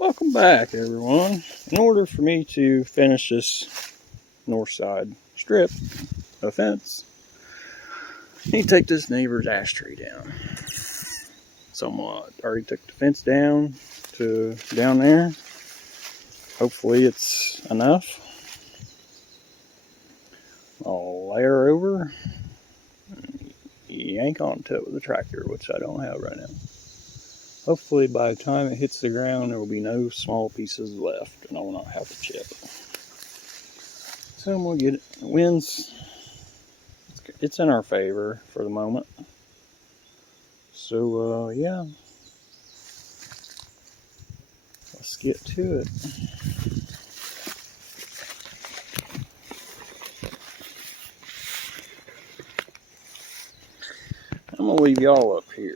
Welcome back, everyone. In order for me to finish this north side strip of fence, I need to take this neighbor's ash tree down. Somewhat. Already took the fence down to down there. Hopefully it's enough. I'll layer over, yank onto it with a tractor, which I don't have right now. Hopefully by the time it hits the ground, there will be no small pieces left, and I will not have to chip. So we'll get it. The winds, it's in our favor for the moment. So yeah, let's get to it. I'm gonna leave y'all up here.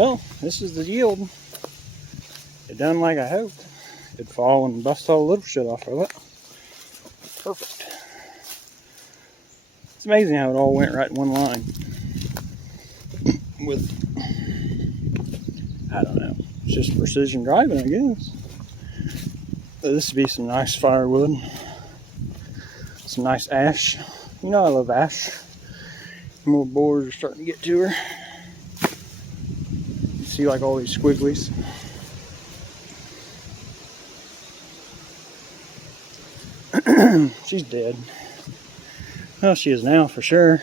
Well, this is the yield. It done like I hoped. It'd fall and bust all the little shit off of it. Perfect. It's amazing how it all went right in one line. With, I don't know, it's just precision driving, I guess. So this would be some nice firewood. Some nice ash. You know I love ash. More boars are starting to get to her. You see like all these squigglies. She's dead. Well, she is now for sure.